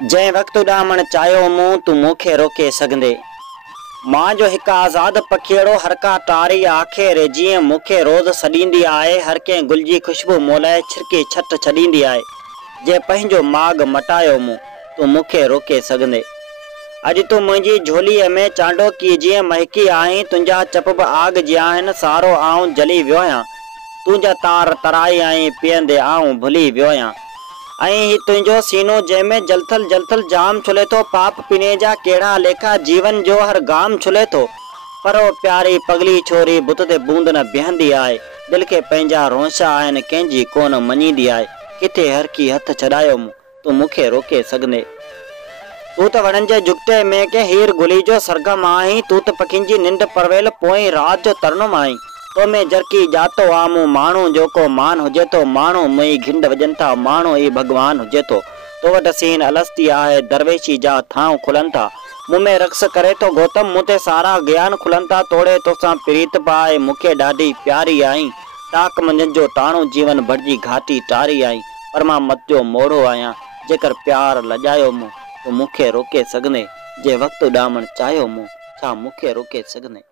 जै वक्त उडामण चायो मूं तू मूंखे रोके सघंदे। मां जो हिकु आज़ाद पखीअड़ो हर का टारी आखे रे जीअं मूंखे रोज़ सॾींदी आहे। हर कंहिं गुल जी खुशबू मोलाए छिरकी छट छॾींदी आहे। जे पंहिंजो माग मटायो मूं तू मूंखे रोके सघंदे। अॼु तूं मुंहिंजी झोलीअ में चांडोकी जीअं महकी आहीं। तुंहिंजा चप आग जी आहिनि सारो आऊं जली वियो आहियां। तुंहिंजा तार तराई आहीं पीअंदे आऊं भुली वियो आहियां। ऐं ही तुंहिंजो सीनो जंहिंमें जलथल जलथल जाम छुले थो। पाप पीने जा कहिड़ा लेखा जीवन जो हर गाम छुले थो। पर वो प्यारी पगली छोरी बुत ते बूंद न बीहंदी आहे। दिल खे पंहिंजा रोंशा आहिनि कंहिंजी कोन मञींदी आहे। किथे हर की हथ छॾायो मूं तूं मूंखे रोके सघंदे। तू त वणनि जे जुगते में के हीर गुली जो सरगम आहीं। तू त पखियुनि जी निंड परवेल पोइ रात जो तरनम आहीं। तो में जरकी जातो आमू माण्हू जेको मान हुजे तो। माण्हू मुई घिंड वजन था माण्हू ई भगवान हुजे तो। तो वट सीन अलस्ती आहे दरवेशी जा थांव खुलन था। मुँह में रक्स करे तो गौतम मुते सारा ज्ञान खुलन था। तोड़े तोसां प्रीत पाए मूंखे ॾाढी प्यारी आई। टाक मंझंदि जो ताणो जीवन भरजी घाटी टारी आई। पर मां मत जो मोड़ो आहियां जेकर प्यार लॼायो मूं तो मूंखे रोके सघंदे। जे वक़्तु उॾामण चाहियो मूं छा मूंखे रोके सघंदे।